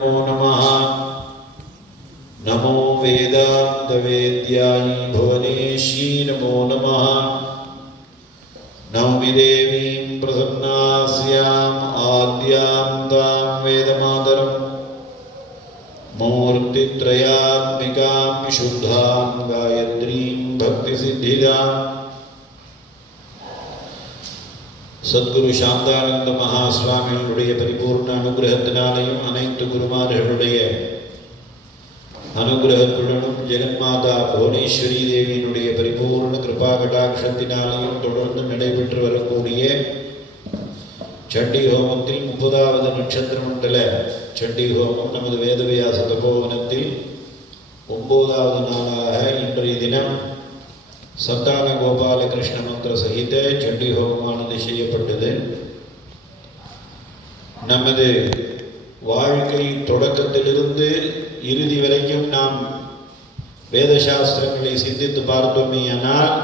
नमः नमो वेदान्तवेद्याय भुवनेश्वरी नमो नमः नौमि देवीं प्रसन्नास्याम् आद्यां तां वेदमातरं मूर्तित्रयात्मिकां शुद्धां गायत्रीं भक्तिसिद्धिदां சத்குரு சாந்தானந்த மகாஸ்வாமிகளுடைய பரிபூர்ண அனுகிரகத்தினாலையும் அனைத்து குருமார்களுடைய அனுகிரகத்துடனும் ஜெகன்மாதா புவனேஸ்வரி தேவியினுடைய பரிபூர்ண கிருபா கடாட்சத்தினாலையும் தொடர்ந்து நடைபெற்று வரக்கூடிய சண்டி ஹோமத்தில் 30வது நட்சத்திர மண்டல சண்டி ஹோமம் நமது வேதவியாச தபோவனத்தில் 9வது நாளாக இன்றைய தினம் சந்தான கோபாலகிருஷ்ண மந்திர சகித சண்டி ஹோமமானது செய்யப்பட்டது. நமது வாழ்க்கை தொடக்கத்திலிருந்து இறுதி வரைக்கும் நாம் வேதசாஸ்திரங்களை சிந்தித்து பார்த்தோமேயானால்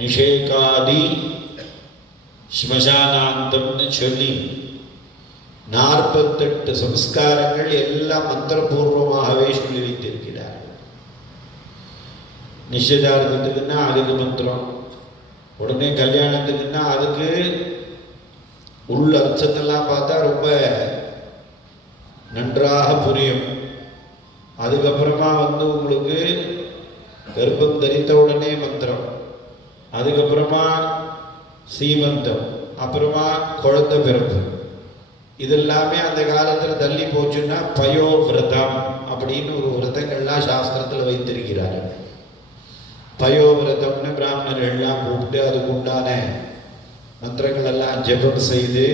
நிஷேகாதி ஸ்மசானாந்தம்னு சொல்லி 48 சம்ஸ்காரங்கள் எல்லாம் மந்திரபூர்வமாகவே சொல்லி வைத்திருக்கிறார். நிச்சயதார்த்தத்துக்குன்னா அதுக்கு மந்திரம், உடனே கல்யாணத்துக்குன்னா அதுக்கு உள்ள அர்த்தத்தெல்லாம் பார்த்தா ரொம்ப நன்றாக புரியும். அதுக்கப்புறமா உங்களுக்கு கர்ப்பம் தரித்த உடனே மந்திரம், அதுக்கப்புறமா சீமந்தம், அப்புறமா குழந்தை பிறப்பு. இதெல்லாமே அந்த காலத்தில் தள்ளி போச்சுன்னா பயோவிரதம் அப்படின்னு ஒரு விரதங்கள்லாம் சாஸ்திரத்தில் வைத்திருக்கிறார்கள். பயோவிரதம்னு பிராமணர்கள்லாம் கூப்பிட்டு அதுக்கு உண்டான மந்திரங்கள் எல்லாம் ஜெபம் செய்து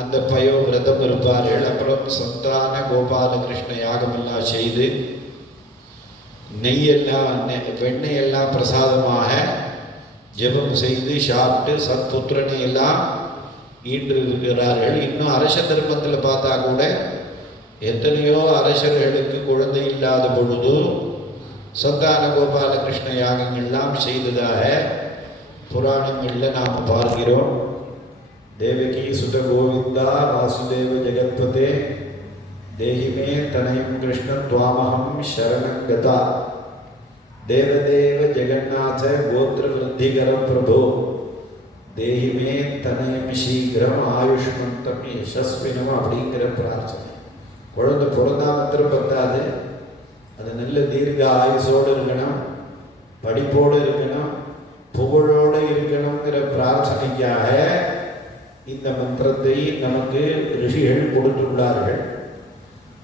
அந்த பயோவிரதம் இருப்பார்கள். அப்புறம் சந்தான கோபாலகிருஷ்ண யாகமெல்லாம் செய்து வெண்ணெயெல்லாம் பிரசாதமாக ஜெபம் செய்து சாப்பிட்டு சத்புத்திரனை எல்லாம் ஈன்று இருக்கிறார்கள். இன்னும் அரச தர்மத்தில் பார்த்தா கூட எத்தனையோ அரசர்களுக்கு குழந்தை இல்லாத பொழுது சந்தான கோபாலகிருஷ்ண யாகங்கள்லாம் செய்ததாக புராணங்களில் நாம் பார்க்கிறோம். தேவகி சுத கோவிந்தா வாசுதேவ ஜெகத்பதே தேஹிமே தனயம் கிருஷ்ண துவாமகம் சரணங்கதா தேவதேவ ஜெகநாத கோத்திர விருத்திகர பிரபு தேஹிமே தனயம் சீக்கிரம் ஆயுஷ்மந்தம் யசஸ்வினம் அப்படிங்கிற பிரார்த்தனை. குழந்தை பிறந்தா மாத்திரம் பத்தாது, அது நல்ல தீர்க்க ஆயுசோடு இருக்கணும், படிப்போடு இருக்கணும், புகழோடு இருக்கணுங்கிற பிரார்த்தனைக்காக இந்த மந்திரத்தை நமக்கு ரிஷிகள் கொடுத்துள்ளார்கள்.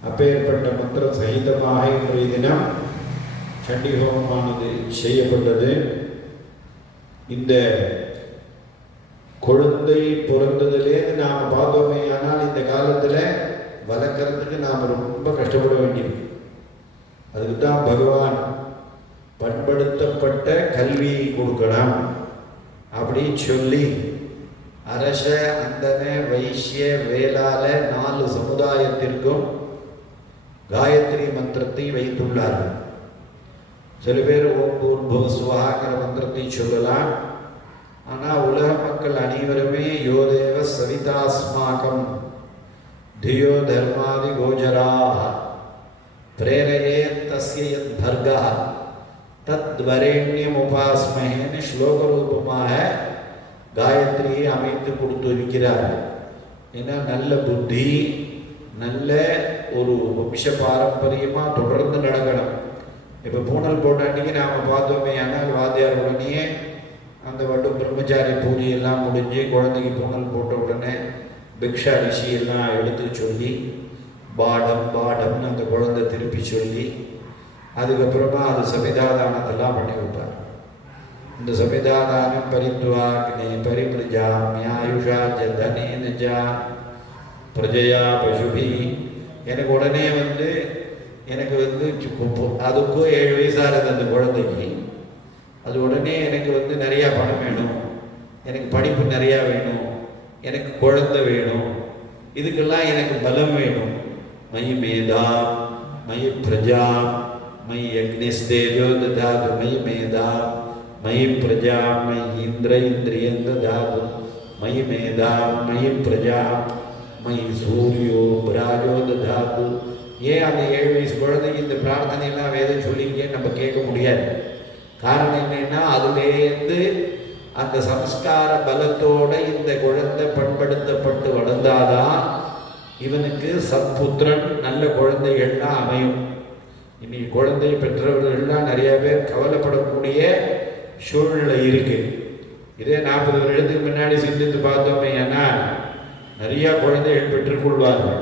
அப்பேற்பட்ட மந்திர சகிதமாக இன்றைய தினம் சண்டி ஹோமமானது செய்யப்பட்டது. இந்த குழந்தை பிறந்ததுலேயே நாம் பார்த்தோமே, ஆனால் இந்த காலத்தில் வளர்க்கறதுக்கு நாம் ரொம்ப கஷ்டப்பட வேண்டியிருக்கு. அதுக்கு தான் பகவான் பண்படுத்தப்பட்ட கல்வியை கொடுக்கணும் அப்படின்னு சொல்லி அரச அந்தன வைசிய வேளாள 4 சமுதாயத்திற்கும் காயத்ரி மந்திரத்தை வைத்துள்ளார்கள். சில பேர் ஓம் பூர்புவஸ்வஹாங்கிற மந்திரத்தை சொல்லலாம். ஆனால் உலக மக்கள் அனைவருமே யோதேவ சவிதாஸ்மாகம் தியோ தர்மாதி கோஜராக பிரேரயே தஸ்ய யத் பர்கா தத்வரேண்யம் உபாஸ்மஹேன்னு ஸ்லோக ரூபமாக காயத்ரியை அமைத்து கொடுத்து இருக்கிறார். ஏன்னா நல்ல புத்தி, நல்ல ஒரு வம்ச பாரம்பரியமாக தொடர்ந்து நடக்கணும். இப்போ பூனல் போட்ட அன்றைக்கி நாம் பார்த்தோமே, ஆனால் வாத்தியார் உடனே அந்த வட்டம் பிரம்மச்சாரி பூஜையெல்லாம் முடிஞ்சு குழந்தைக்கு பூனல் போட்ட உடனே பிக்ஷா ரிஷி எல்லாம் எடுத்து சொல்லி பாடம் பாடம்னு அந்த குழந்தை திருப்பி சொல்லி அதுக்கப்புறமா அது சமிதாதானத்தெல்லாம் பண்ணி வைப்பார். இந்த சமிதாதானம் பரித்வாக்னே பரிபிரஜாமியாயுஷா ஜதனேனஜா பிரஜயா பசுபி. எனக்கு உடனே எனக்கு அதுக்கும் 7 வயசாகிறது அந்த குழந்தைக்கு. அது உடனே எனக்கு நிறையா பணம் வேணும், எனக்கு படிப்பு நிறையா வேணும், எனக்கு குழந்தை வேணும், இதுக்கெல்லாம் எனக்கு பலம் வேணும். மயி மேதா மயி பிரஜா மயி அக்னிஸ்தேஜோ ததாது மயி மேதா மயி பிரஜா மயி இந்திர இந்திரியம் ததாது மயி மேதா மயி பிரஜா மயி சூரியோ பிராஜோ ததாது. ஏன் அந்த 7 வயசு குழந்தைக்கு இந்த பிரார்த்தனையெல்லாம் வேதம் சொல்லியிருக்கேன்னு நம்ம கேட்க முடியாது. காரணம் என்னன்னா, அதுலேருந்து அந்த சம்ஸ்கார பலத்தோட இந்த குழந்தை பண்படுத்தப்பட்டு வளர்ந்தாதான் இவனுக்கு சத்புத்திரன், நல்ல குழந்தைகள்லாம் அமையும். இன்னைக்கு குழந்தை பெற்றவர்கள்லாம் நிறைய பேர் கவலைப்படக்கூடிய சூழ்நிலை இருக்கு. இதே 40 வருடத்துக்கு முன்னாடி சிந்தித்து பார்த்தோமே, ஏன்னா நிறைய குழந்தைகள் பெற்றுக்கொள்வார்கள்.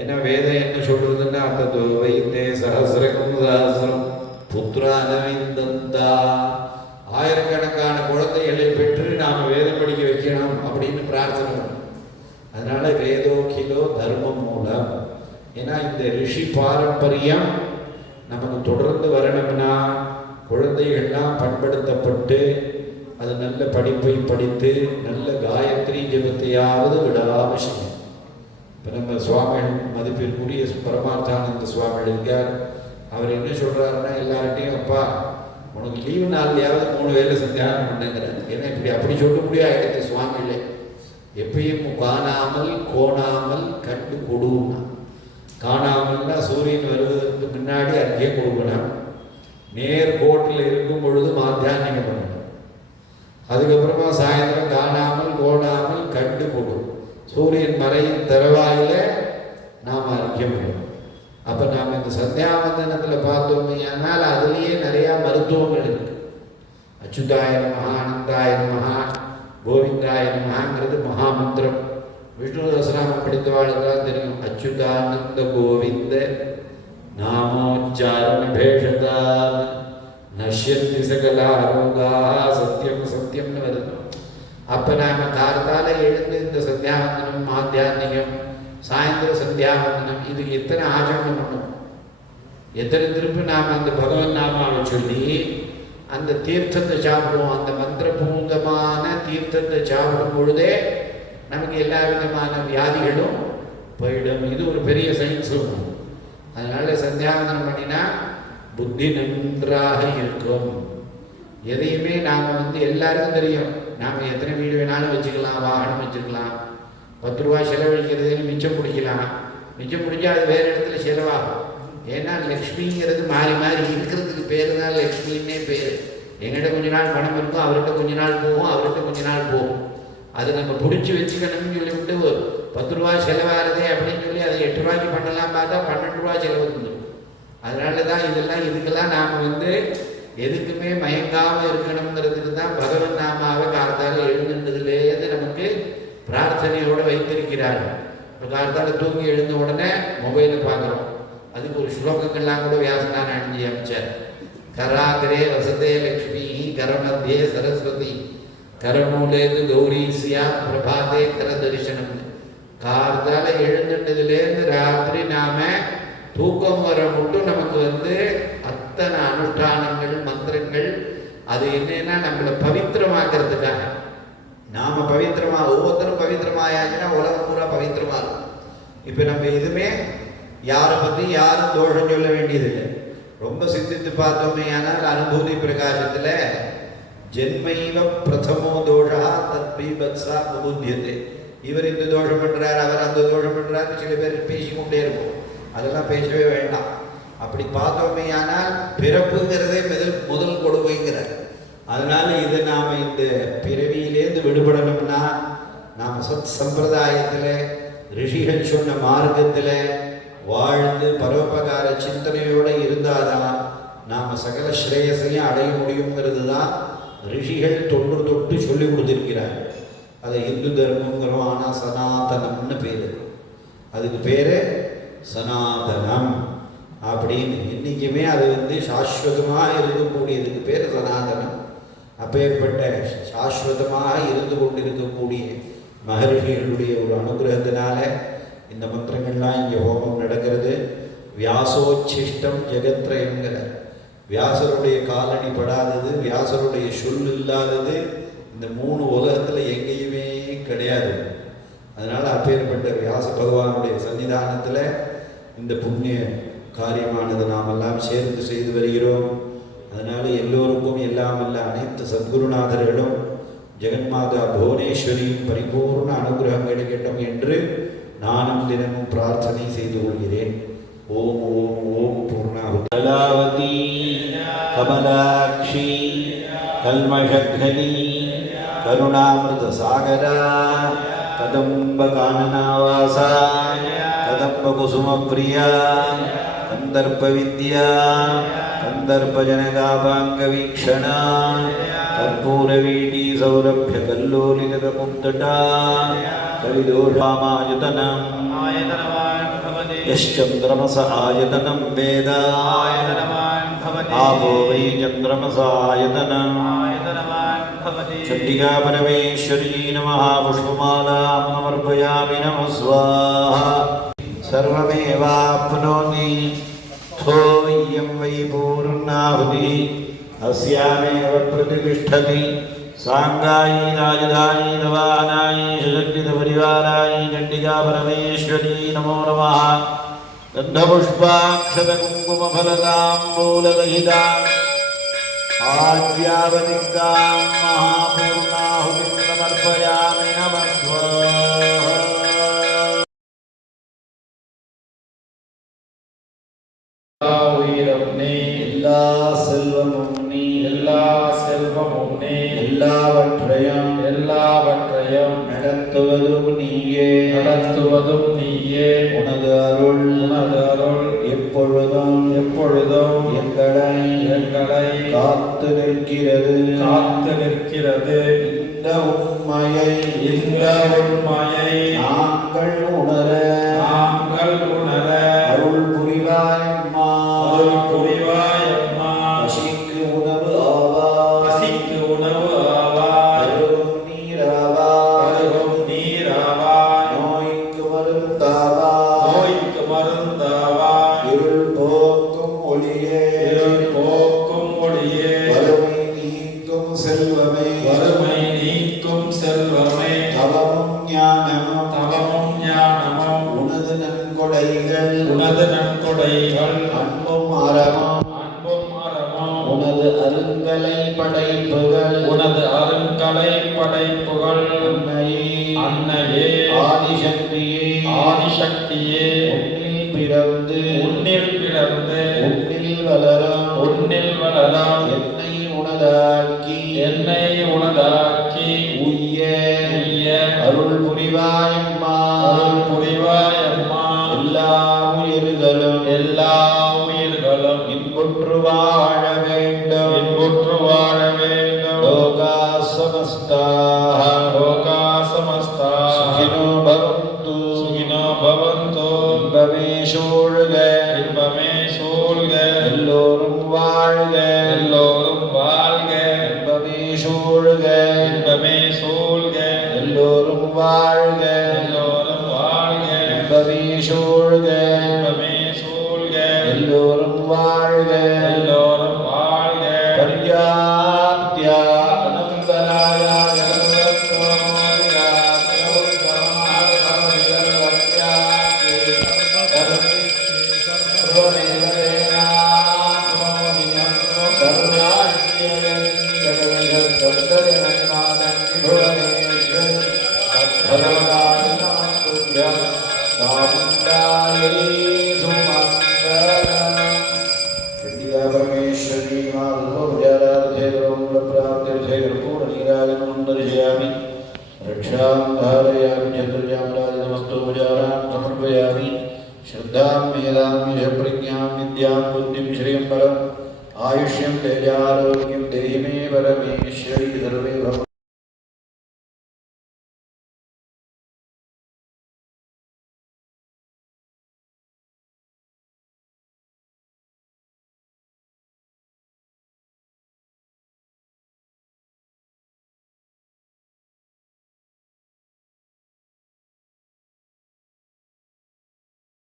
ஏன்னா வேதம் என்ன சொல்றதுன்னா, அந்த வைத்தே சஹசிரம் சஹசிரம் புத்திரானவிந்தந்தா, ஆயிரக்கணக்கான குழந்தைகளை பெற்று நாம் வேதம் படிக்க வைக்கணும் அப்படின்னு பிரார்த்தனை. அதனால வேதோக்கிலோ தர்ம மூலம். ஏன்னா இந்த ரிஷி பாரம்பரியம் நமக்கு தொடர்ந்து வரணும்னா குழந்தைகள்லாம் பண்படுத்தப்பட்டு அது நல்ல படிப்பை படித்து நல்ல காயத்ரி ஜபத்தையாவது விடாமல் செய்யும். இப்போ நம்ம சுவாமிகள் மதிப்பிற்குரிய பரமார்த்தானந்த சுவாமிகள் இருக்கார். அவர் என்ன சொல்கிறாருன்னா, எல்லார்ட்டையும் அப்பா உனக்கு லீவு நாள்லையாவது 3 வேளை சந்தியானம் பண்ணுங்கிறார். ஏன்னா இப்படி அப்படி சொல்ல முடியாது சுவாமிகளே. எப்பயும் காணாமல் கோணாமல் கண்டு கொடுனா. காணாமல்னா சூரியன் வருவதற்கு முன்னாடி அங்கே கொடுக்கணும். நேர்கோட்டில் இருக்கும் பொழுது மாத்தியானியம் பண்ணணும். அதுக்கப்புறமா சாயந்தரம் காணாமல் கோணாமல் கண்டு கொடு. சூரியன் மறையின் தருவாயில நாம் அறிக்கை பண்ணணும். அப்போ நாம் இந்த சந்தியாவந்தனத்தில் பார்த்தோமே, ஆனால் அதுலேயே நிறையா மருத்துவங்கள் இருக்கு. அச்சுதாய நமஹ, ஆனந்தாய நமஹ, கோவிந்தாய நமஹங்கிறது மகாமந்திரம். விஷ்ணு சஹஸ்ரநாமம் படித்தவாளுக்கெல்லாம் தெரியும். அச்சுதானந்த கோவிந்த நாமோச்சாரண பேஷதா நஷ்யந்தி சகலா ரோகா சத்தியம் சத்தியம்னு வருது. அப்போ நாம் காலத்தால் எழுந்து இந்த சந்தியாவந்தனம், மாத்தியானிகம், சாயந்தர சந்தியாவந்தனம், இதுக்கு எத்தனை ஆச்சரணம் பண்ணணும், எத்தனை திருப்பி நாம் அந்த பகவன் நாமாவை சொல்லி அந்த தீர்த்தத்தை சாப்பிடுவோம். அந்த மந்திரபூதமான தீர்த்தத்தை சாப்பிடும் பொழுதே நமக்கு எல்லா விதமான வியாதிகளும் போயிடும். இது ஒரு பெரிய சயின்ஸ். அதனால சந்தியாவந்தனம் பண்ணினா புத்தி நன்றாக இருக்கும். எதையுமே நாம் எல்லாருக்கும் தெரியும். நாம் எத்தனை வீடு வேணாலும் வச்சுக்கலாம், வாகனம் வச்சுக்கலாம், 10 ரூபா செலவழிக்கிறதுன்னு மிச்சம் பிடிக்கலாம். மிச்சம் பிடிச்சா அது வேறு இடத்துல செலவாகும். ஏன்னா லக்ஷ்மிங்கிறது மாறி மாறி இருக்கிறதுக்கு பேர் தான் லக்ஷ்மின்னே பேர். எங்கிட்ட கொஞ்ச நாள் பணம் இருக்கும், அவர்கிட்ட கொஞ்ச நாள் போகும், அவர்கிட்ட கொஞ்ச நாள் போகும். அதை நம்ம பிடிச்சி வச்சுக்கணும்னு சொல்லிவிட்டு 10 ரூபா செலவாகிறதே அப்படின்னு சொல்லி அதை 8 ரூபாய்க்கு பண்ணலாம் பார்த்தா 12 ரூபா செலவு இருந்தது. அதனால தான் இதுக்கெல்லாம் நாம் எதுக்குமே மயங்காமல் இருக்கணுங்கிறதுக்கு தான் பகவன் நாமாவை காலத்தால் எழுந்ததுலேருந்து நமக்கு பிரார்த்தனையோடு வைத்திருக்கிறார்கள். இப்போ காலத்தால் தூங்கி எழுந்த உடனே மொபைலை பார்க்குறோம். அதுக்கு ஒரு ஸ்லோகங்கள்லாம் கூட வியாசனான அணிஞ்சி அமைச்சார். கராகரே வசதே லக்ஷ்மி, கரமத்தியே சரஸ்வதி, கரமூலேந்து கௌரி சியா, பிரபாதே கர தரிசனம். காலத்தால் எழுந்துட்டதுலேருந்து ராத்திரி நாம தூக்கம் வர மட்டும் நமக்கு அத்தனை அனுஷ்டானங்கள், மந்திரங்கள். அது என்னன்னா நம்மளை பவித்திரமாக்கிறதுக்காக. நாம் ஒவ்வொருத்தரும் பவித்திரமாயாச்சுன்னா உலகம் பூரா பவித்திரமாகும். இப்போ நம்ம எதுவுமே யாரை பற்றி யாரும் தோஷம் சொல்ல வேண்டியதில்லை. ரொம்ப சிந்தித்து பார்த்தோமே ஆனால் அனுபூதி பிரகாசத்தில் ஜென்மைவ பிரதமோ தோஷா தத் பீபத்ஸா உபுத்தியதே. இவர் இந்த தோஷம் பண்ணுறார், அவர் அந்த தோஷம் பண்ணுறாரு, சில பேர் பேசிக்கொண்டே இருக்கும். அதெல்லாம் பேசவே வேண்டாம். அப்படி பார்த்தோமே ஆனால் பிறப்புங்கிறதே முதல் கொடுமைங்கிறார். அதனால இதை நாம் இந்த பிறவியிலேருந்து விடுபடணும்னா நாம் சத் சம்பிரதாயத்தில் ரிஷிகள் சொன்ன மார்க்கத்தில் வாழ்ந்து பரோபகார சிந்தனையோடு இருந்தாதான் நாம் சகல ஸ்ரேயசையும் அடைய முடியுங்கிறது தான் ரிஷிகள் தொன்று தொட்டு சொல்லி கொடுத்துருக்கிறார். அதை இந்து தர்மங்கிறோம். ஆனால் சனாதனம்னு பேர். அதுக்கு பேர் சனாதனம் அப்படின்னு. இன்றைக்குமே அது சாஸ்வதமாக இருக்கக்கூடியதுக்கு பேர் சனாதனம். அப்பேற்பட்ட சாஸ்வதமாக இருந்து கொண்டிருக்கக்கூடிய மகரிஷிகளுடைய ஒரு அனுகிரகத்தினால இந்த மந்திரங்கள்லாம் இங்கே ஹோமம் நடக்கிறது. வியாசோச்சிஷ்டம் ஜெகத்ரயங்கிற வியாசருடைய காலடி படாதது, வியாசருடைய சொல் இல்லாதது இந்த 3 உலகத்தில் எங்கேயுமே கிடையாது. அதனால் அப்பேற்பட்ட வியாச பகவானுடைய சன்னிதானத்தில் இந்த புண்ணிய காரியமானது நாமெல்லாம் சேர்ந்து செய்து வருகிறோம். அதனால் எல்லோருக்கும் எல்லாமல்ல அனைத்து சத்குருநாதர்களும் ஜெகன்மாதா புவனேஸ்வரியும் பரிபூர்ண அனுகிரகம் கிடைக்கட்டும் என்று நானும் தினமும் பிரார்த்தனை செய்து கொள்கிறேன். ஓம் ஓம் ஓம் பூர்ணாவதி. கலாவதி கமலாட்சி கல்மஷத்கனி கருணாமிருத சாகரா கதம்ப கானனாவாசா கதம்ப குசும பிரியா கந்தர்ப்ப வித்யா கந்தர்ப்ப ஜனகாபாங்க வீக்ஷணா கற்பூர வீட்டி சௌரഭ்ய கல்லோலித முக்தடா கலிதோஷாமாயதனம் யச்சந்திரமச ஆயதனம் வேத ஆபோ வை சந்திரமச ஆயதனம் चंडिका परमेश्वरी नमः पुष्पमालां समर्पयामि नमः स्वाहा सर्वमेवाप्नोति थोयं वै पूर्णाहुतिः अस्यामेव प्रतिष्ठति सांगायी राजधानी दवानायी सुसज्जितपरिवारायी चंडिका परमेश्वरी नमो नमः गन्धपुष्पाक्षतकुङ्कुमफलताम्बूलरहितां आज्यावनिकां महापूर्णाहुतिं समर्पयामि नमः स्वाहा எல்லா செல்வமும் நீ எல்லாவற்றையும் நடத்துவதும் நீயே உனது அருள் எப்பொழுதும் எங்களை காத்து நிற்கிறது இந்த உண்மையை நாங்கள் உணர அருள் புரிவாயம்மா. பசிக்கு உணவு ஆவாய் பருகும் நீராவாய் நோய்க்கு மருந்தாவாய் இருள் போக்கும் ஒளியே வறுமை நீக்கும் செல்வமே தவமும் ஞானமும் உனது நன்கொடைகள் அன்பும் அறமும் உனது அருங்கலை படைப்புகள் அன்னையே ஆதிசக்தியே உன்னில் பிறந்து உன்னில் வளரும் என்னை உனதாக்கி உய்ய அருள் புரிவாயம்மா. எல்லா உயிர்களும் இன்புற்று வாழ வேண்டும். லோகா சமஸ்தாः சுகினோ பவந்து இன்பமே சூழ்க எல்லோரும் வாழ்க இன்பமே சூழ்க எல்லோரும் வாழ்க இன்பமே சூழ்க எல்லோரும் வாழ்க பர்யாப்த்யா அனந்தராய परमेश्वरी पूर्णनीराजनमन्दर्शयामि रक्षां धारयामि चतुर्यामराजनमस्तोपचारां समर्पयामि श्रद्धां मेधां प्रज्ञां विद्यां बुद्धिं श्रियं बलम् आयुष्यं तेजारोग्यं देहि मे परमेश्वरी सर्वे